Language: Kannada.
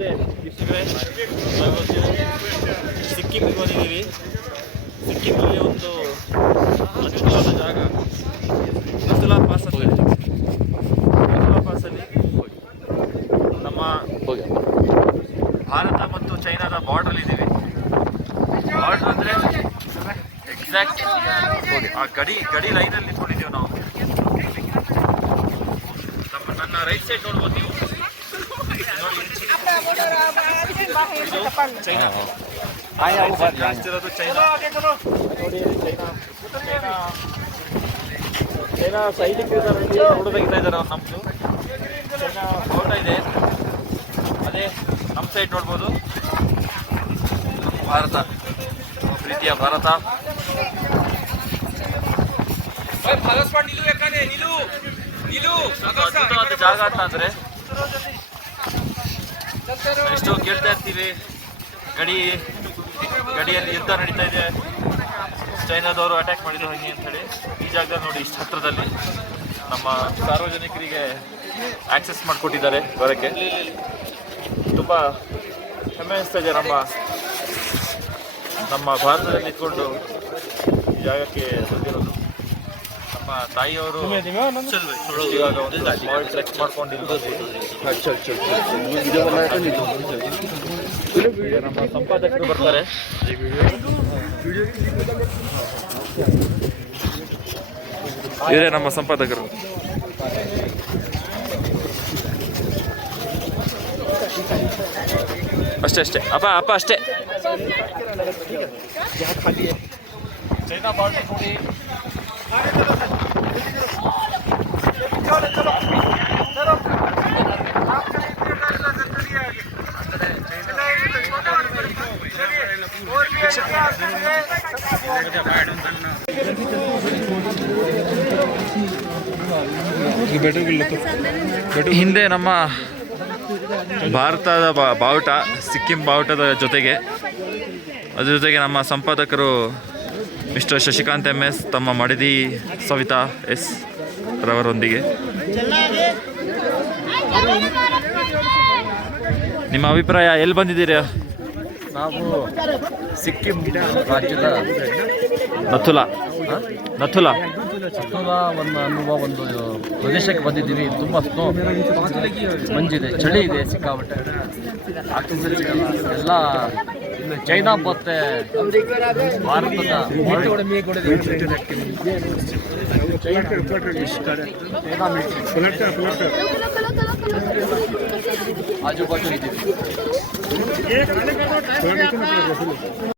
ನಮಸ್ತೆ ವೀಕ್ಷಕರೇ, ನಾವು ಸಿಕ್ಕಿಂಗೆ ಬಂದಿದ್ದೀವಿ. ಸಿಕ್ಕಿಮಲ್ಲಿ ಒಂದು ಅದ್ಭುತವಾದ ಜಾಗ ನಥುಲಾ ಪಾಸ್ ಅಂತ. ನಥುಲಾ ಪಾಸಲ್ಲಿ ನಮ್ಮ ಭಾರತ ಮತ್ತು ಚೈನಾದ ಬಾರ್ಡ್ರಲ್ಲಿ ಇದ್ದೀವಿ. ಬಾರ್ಡ್ರ್ ಅಂದರೆ ಎಕ್ಸಾಕ್ಟ್ ಆ ಗಡಿ ಲೈನಲ್ಲಿ ನಿಂತ್ಕೊಂಡಿದ್ದೀವಿ ನಾವು. ನನ್ನ ರೈಟ್ ಸೈಡ್ ನೋಡ್ಬೋದು ನೀವು. ಇದು ಚೈನಾ, ಕಾಣಿಸ್ತಿರೋದು ಚೈನಾ. ನೋಡಿ ಚೈನಾ ಸೈನಿಕ ಫೋಟೋ ತೆಗಿತಾ ಇದ್ದಾರೆ ಅವ್ರು. ನಮ್ಮದು ಚೈನಾ ಫೋಟೋ ಇದೆ, ಅದೇ ನಮ್ಮ ಸೈಡ್ ನೋಡ್ಬೋದು. ಭಾರತ, ಪ್ರೀತಿಯ ಭಾರತ. ಅದ್ಭುತವಾದ ಜಾಗ ಅಂತ ಅಂದರೆ ಎಷ್ಟೋ ಕೇಳ್ತಾ ಇರ್ತೀವಿ, ಗಡಿಯಲ್ಲಿ ಯುದ್ಧ ನಡೀತಾ ಇದೆ, ಚೈನಾದವರು ಅಟ್ಯಾಕ್ ಮಾಡಿದ್ರು ಹಂಗೆ ಅಂತೇಳಿ. ಈ ಜಾಗದಲ್ಲಿ ನೋಡಿ, ಇಷ್ಟು ಹತ್ರದಲ್ಲಿ ನಮ್ಮ ಸಾರ್ವಜನಿಕರಿಗೆ ಆಕ್ಸೆಸ್ ಮಾಡಿಕೊಟ್ಟಿದ್ದಾರೆ ಬರೋಕ್ಕೆ. ತುಂಬ ಹೆಮ್ಮೆ ಅನಿಸ್ತಾ ಇದೆ. ನಮ್ಮ ಭಾರತದಲ್ಲಿ ಇಟ್ಕೊಂಡು ಈ ಜಾಗಕ್ಕೆ ಬಂದಿರೋದು. ನಮ್ಮ ತಾಯಿಯವರು ಇವಾಗ ಒಂದು ಸ್ಮಾಲ್ ಟ್ರೆಕ್ ಮಾಡ್ಕೊಂಡು ನಮ್ಮ ಸಂಪಾದಕರು ಬರ್ತಾರೆ. ಇವರೇ ನಮ್ಮ ಸಂಪಾದಕರು. ಅಷ್ಟೇ ಅಪ್ಪ ಅಷ್ಟೇ. ಚೈನಾ ಬಾರ್ಡರ್ ನೋಡಿ. ಹಿಂದೆ ನಮ್ಮ ಭಾರತದ ಬಾವುಟ, ಸಿಕ್ಕಿಂ ಬಾವುಟದ ಜೊತೆಗೆ ಅದ್ರ ಜೊತೆಗೆ ನಮ್ಮ ಸಂಪಾದಕರು ಮಿಸ್ಟರ್ ಶಶಿಕಾಂತ್ MS, ತಮ್ಮ ಮಡದಿ ಸವಿತಾ S ರವರೊಂದಿಗೆ. ನಿಮ್ಮ ಅಭಿಪ್ರಾಯ? ಎಲ್ಲಿ ಬಂದಿದ್ದೀರಾ? ನಾವು ಸಿಕ್ಕಿಂ ರಾಜ್ಯದ ನಥುಲಾ ಅನ್ನುವ ಒಂದು ಪ್ರದೇಶಕ್ಕೆ ಬಂದಿದ್ದೀವಿ. ತುಂಬ ಸ್ನೋ, ಮಂಜಿದೆ, ಚಳಿ ಇದೆ ಸಿಕ್ಕಾಪಟ್ಟೆ. ಆಕ್ಸಿಜನ್ ಎಲ್ಲ ಚೈನಾ ಮತ್ತು ಭಾರತದ ಆಜು ಬಾಜು ಇದ್ದೀವಿ.